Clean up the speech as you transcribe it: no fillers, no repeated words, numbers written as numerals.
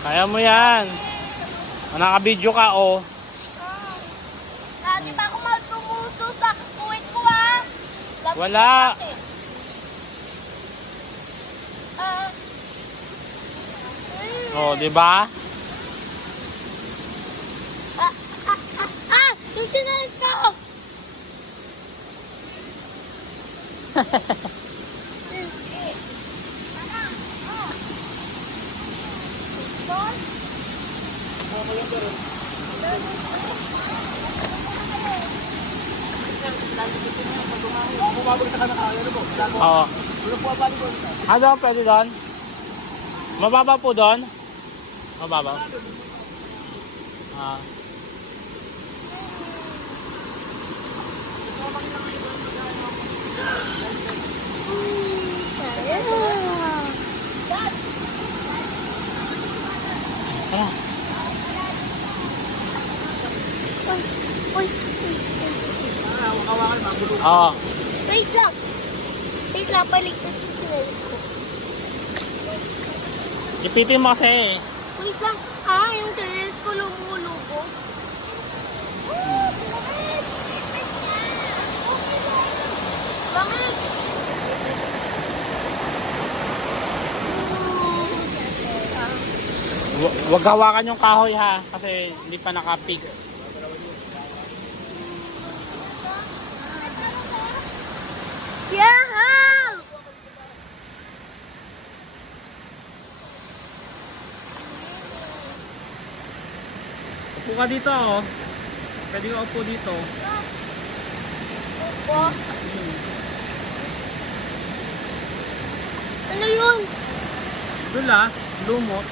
Kaya mo yan. Nakabidyo ka, oh. Di ba ako magtumuso sa kuwit ko, ah? Wala. Oh, di ba? Yung sinalit ko! Oo. Ano, pwede doon? Mababa po doon? Mababa? Ah. Ah. Uy! Oo. Wait lang! Wait lang, paligtad yung sinalit ko. Ipitin mo kasi. Wait lang! Yung sinalit ko lumulubog. Bakit? Huwag hawakan yung kahoy ha, kasi hindi pa naka-fix. Yeah! Upo ka dito, oh. Pwede ka upo dito. Opo. Ano yun? Doon lumot.